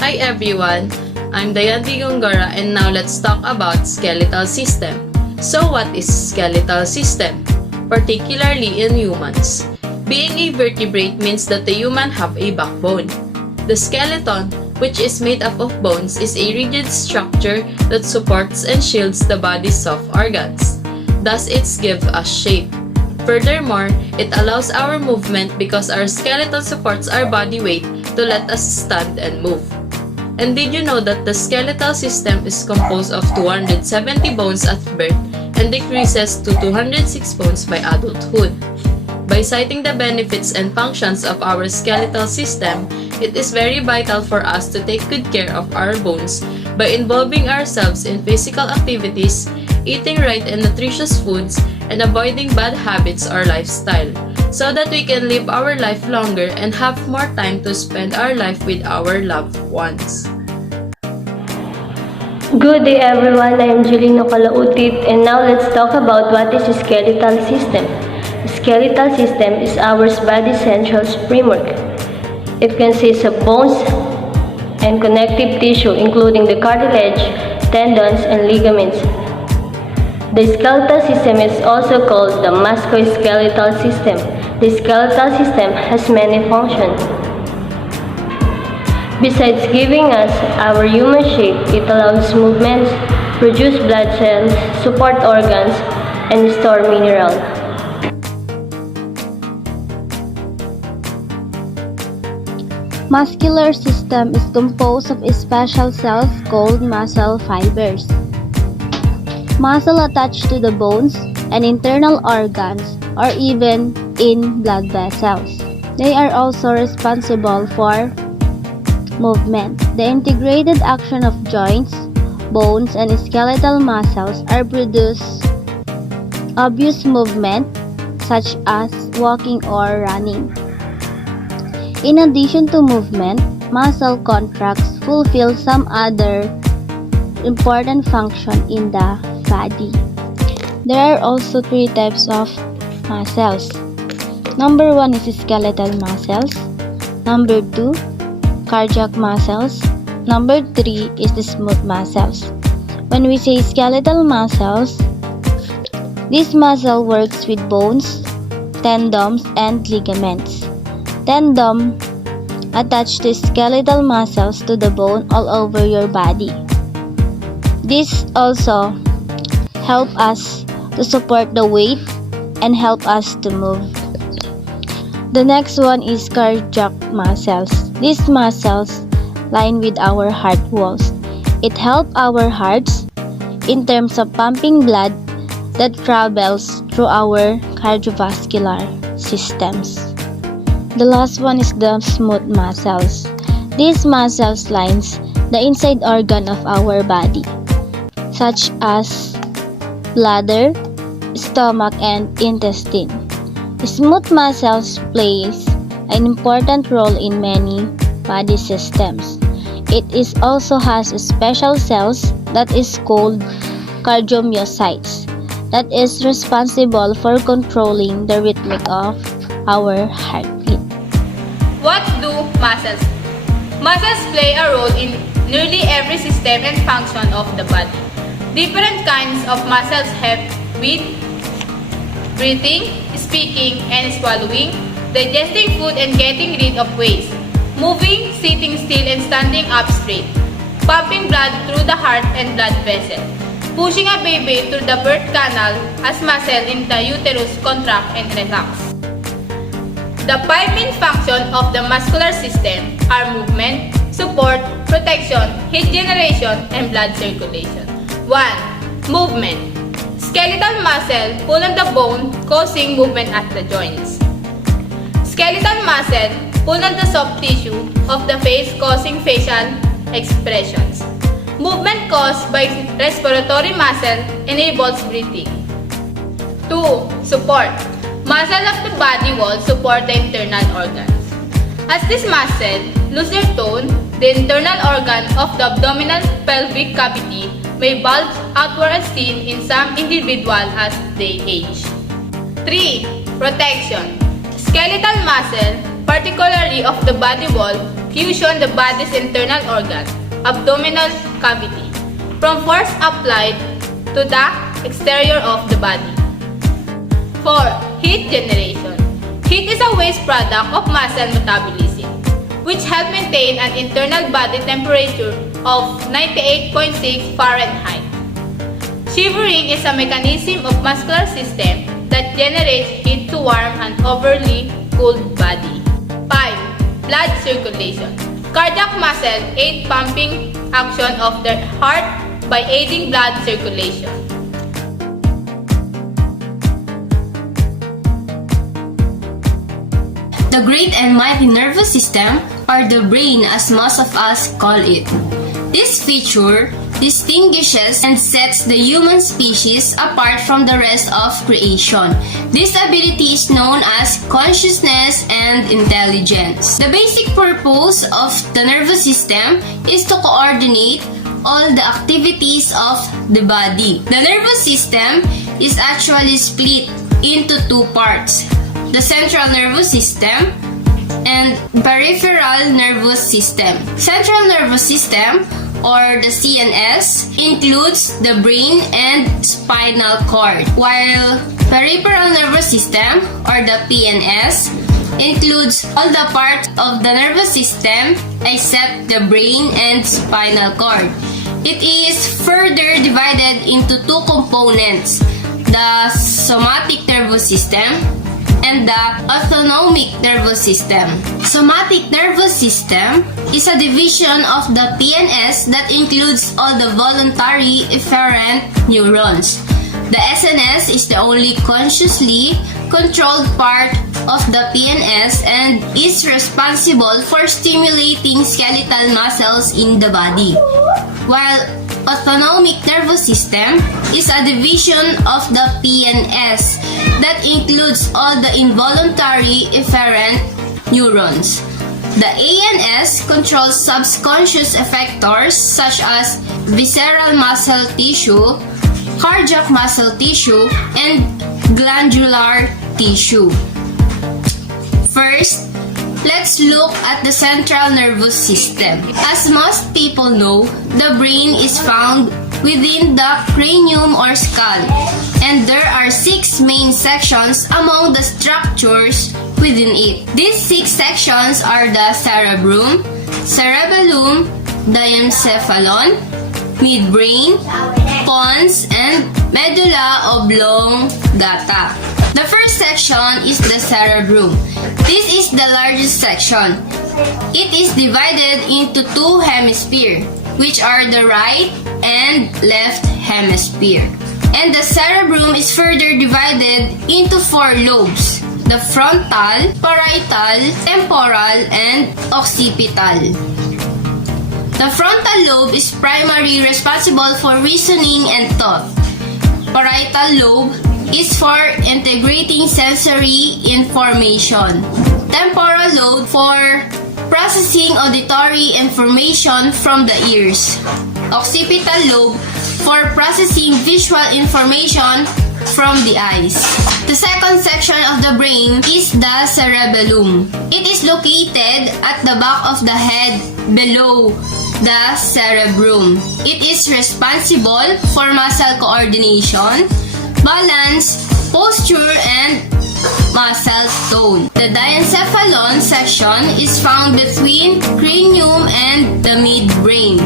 Hi everyone, I'm Dayanti Gongora and now let's talk about skeletal system. So what is skeletal system? Particularly in humans. Being a vertebrate means that the human have a backbone. The skeleton, which is made up of bones, is a rigid structure that supports and shields the body's soft organs. Thus, it gives us shape. Furthermore, it allows our movement because our skeleton supports our body weight to let us stand and move. And did you know that the skeletal system is composed of 270 bones at birth and decreases to 206 bones by adulthood? By citing the benefits and functions of our skeletal system, it is very vital for us to take good care of our bones by involving ourselves in physical activities, eating right and nutritious foods, and avoiding bad habits or lifestyle, so that we can live our life longer and have more time to spend our life with our loved ones. Good day everyone, I am Julino Kalautit and now let's talk about what is a skeletal system. The skeletal system is our body's central framework. It consists of bones and connective tissue including the cartilage, tendons, and ligaments. The skeletal system is also called the musculoskeletal system. The skeletal system has many functions. Besides giving us our human shape, it allows movements, produce blood cells, support organs, and store minerals. Muscular system is composed of special cells called muscle fibers. Muscle attached to the bones and internal organs or even in blood vessels. They are also responsible for movement. The integrated action of joints, bones, and skeletal muscles are produce obvious movement such as walking or running. In addition to movement, muscle contracts fulfill some other important function in the body. There are also three types of muscles. Number 1 is skeletal muscles. Number 2, cardiac muscles. Number 3 is the smooth muscles. When we say skeletal muscles, this muscle works with bones, tendons, and ligaments. Tendon attach the skeletal muscles to the bone all over your body. This also help us to support the weight and help us to move. The next one is cardiac muscles. These muscles line with our heart walls. It helps our hearts in terms of pumping blood that travels through our cardiovascular systems. The last one is the smooth muscles. These muscles lines the inside organ of our body, such as bladder, stomach, and intestine. Smooth muscles plays an important role in many body systems. It is also has special cells that is called cardiomyocytes that is responsible for controlling the rhythm of our heartbeat. What do muscles? Muscles play a role in nearly every system and function of the body. Different kinds of muscles help with breathing, speaking and swallowing, digesting food and getting rid of waste, moving, sitting still and standing up straight, pumping blood through the heart and blood vessel, pushing a baby through the birth canal as muscle in the uterus contract and relax. The 5 main functions of the muscular system are movement, support, protection, heat generation, and blood circulation. 1. Movement. Skeletal muscle pull on the bone, causing movement at the joints. Skeletal muscle pull on the soft tissue of the face, causing facial expressions. Movement caused by respiratory muscle enables breathing. 2. Support. Muscle of the body wall support the internal organs. As this muscle lose their tone, the internal organ of the abdominal pelvic cavity may bulge outward as seen in some individuals as they age. 3. Protection. Skeletal muscle, particularly of the body wall, fusion the body's internal organ, abdominal cavity, from force applied to the exterior of the body. 4. Heat generation. Heat is a waste product of muscle metabolism, which help maintain an internal body temperature of 98.6 Fahrenheit. Shivering is a mechanism of muscular system that generates heat to warm an overly cooled body. 5. Blood circulation. Cardiac muscle aid pumping action of the heart by aiding blood circulation. The great and mighty nervous system, or the brain as most of us call it. This feature distinguishes and sets the human species apart from the rest of creation. This ability is known as consciousness and intelligence. The basic purpose of the nervous system is to coordinate all the activities of the body. The nervous system is actually split into two parts: the central nervous system and peripheral nervous system. Central nervous system, or the CNS, includes the brain and spinal cord, while peripheral nervous system, or the PNS, includes all the parts of the nervous system except the brain and spinal cord. It is further divided into two components: the somatic nervous system and the autonomic nervous system. Somatic nervous system is a division of the PNS that includes all the voluntary efferent neurons. The SNS is the only consciously controlled part of the PNS and is responsible for stimulating skeletal muscles in the body, while autonomic nervous system is a division of the PNS that includes all the involuntary efferent neurons. The ANS controls subconscious effectors such as visceral muscle tissue, cardiac muscle tissue, and glandular tissue. First, let's look at the central nervous system. As most people know, the brain is found within the cranium or skull, and there are 6 main sections among the structures within it. These 6 sections are the cerebrum, cerebellum, diencephalon, midbrain, pons, and medulla oblongata. The first section is the cerebrum. This is the largest section. It is divided into 2 hemispheres, which are the right and left hemisphere. And the cerebrum is further divided into 4 lobes: the frontal, parietal, temporal, and occipital. The frontal lobe is primarily responsible for reasoning and thought. Parietal lobe is for integrating sensory information. Temporal lobe for processing auditory information from the ears. Occipital lobe for processing visual information from the eyes. The second section of the brain is the cerebellum. It is located at the back of the head below the cerebrum. It is responsible for muscle coordination, balance, posture, and muscle tone. The diencephalon section is found between cranium and the midbrain.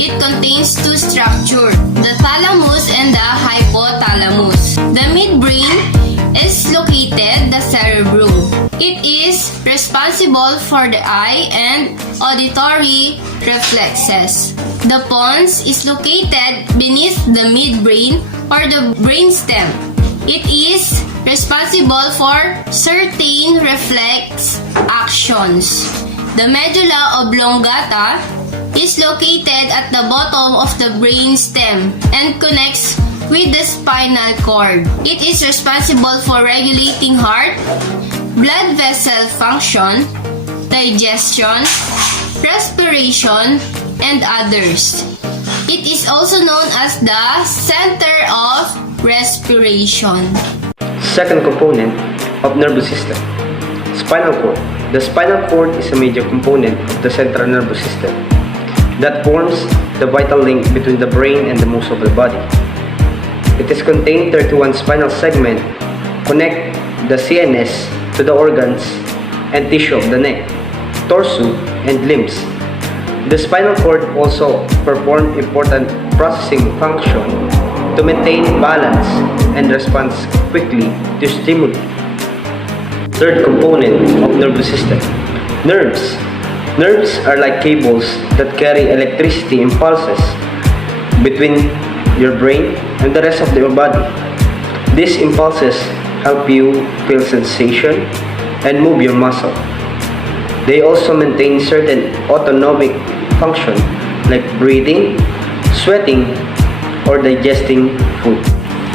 It contains 2 structures, the thalamus and the hypothalamus. The midbrain is located the cerebrum. It is responsible for the eye and auditory reflexes. The pons is located beneath the midbrain or the brainstem. It is responsible for certain reflex actions. The medulla oblongata is located at the bottom of the brainstem and connects with the spinal cord. It is responsible for regulating heart, blood vessel function, digestion, respiration, and others. It is also known as the center of respiration. Second component of nervous system, spinal cord. The spinal cord is a major component of the central nervous system that forms the vital link between the brain and the most of the body. It is contained 31 spinal segments connect the CNS to the organs and tissue of the neck, torso, and limbs. The spinal cord also performs important processing function to maintain balance and responds quickly to stimuli. Third component of nervous system, nerves. Nerves are like cables that carry electricity impulses between your brain and the rest of your body. These impulses help you feel sensation and move your muscle. They also maintain certain autonomic function like breathing, sweating, or digesting food.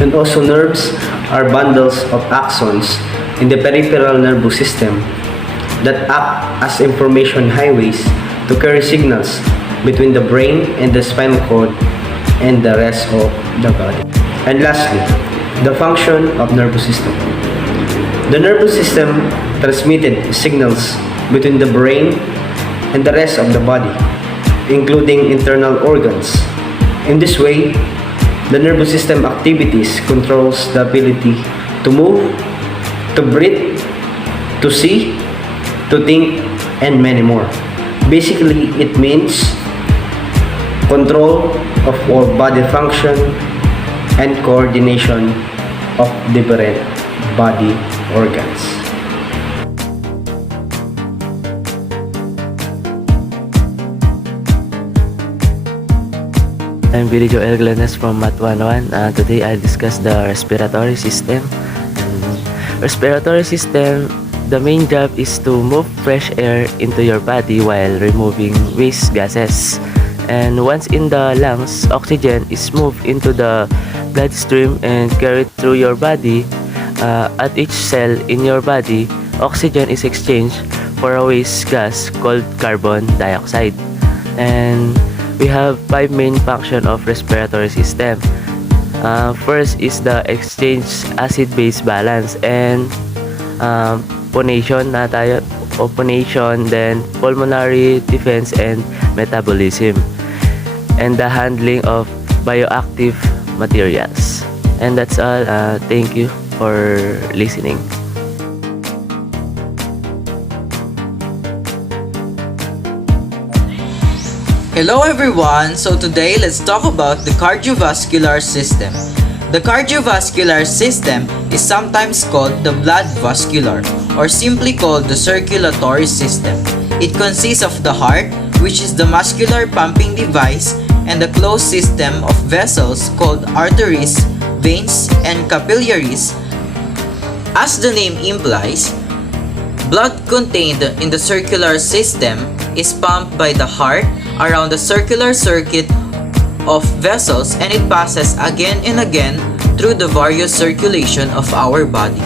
And also nerves are bundles of axons in the peripheral nervous system that act as information highways to carry signals between the brain and the spinal cord and the rest of the body. And lastly, the function of nervous system. The nervous system transmitted signals between the brain and the rest of the body, including internal organs. In this way, the nervous system activities controls the ability to move, to breathe, to see, to think, and many more. Basically, it means control of all body function and coordination of different body organs. I'm Billy Joel Glenes from Math 101. Today I'll discuss the respiratory system. Respiratory system, the main job is to move fresh air into your body while removing waste gases. And once in the lungs, oxygen is moved into the bloodstream and carried through your body. At each cell in your body, oxygen is exchanged for a waste gas called carbon dioxide. And we have 5 main functions of respiratory system. First is the exchange acid-base balance and phonation na tayo, phonation, then pulmonary defense and metabolism, and the handling of bioactive materials. And that's all. Thank you for listening. Hello everyone, so today let's talk about the cardiovascular system. The cardiovascular system is sometimes called the blood vascular or simply called the circulatory system. It consists of the heart, which is the muscular pumping device, and the closed system of vessels called arteries, veins, and capillaries. As the name implies, blood contained in the circular system is pumped by the heart around the circular circuit of vessels, and it passes again and again through the various circulation of our body.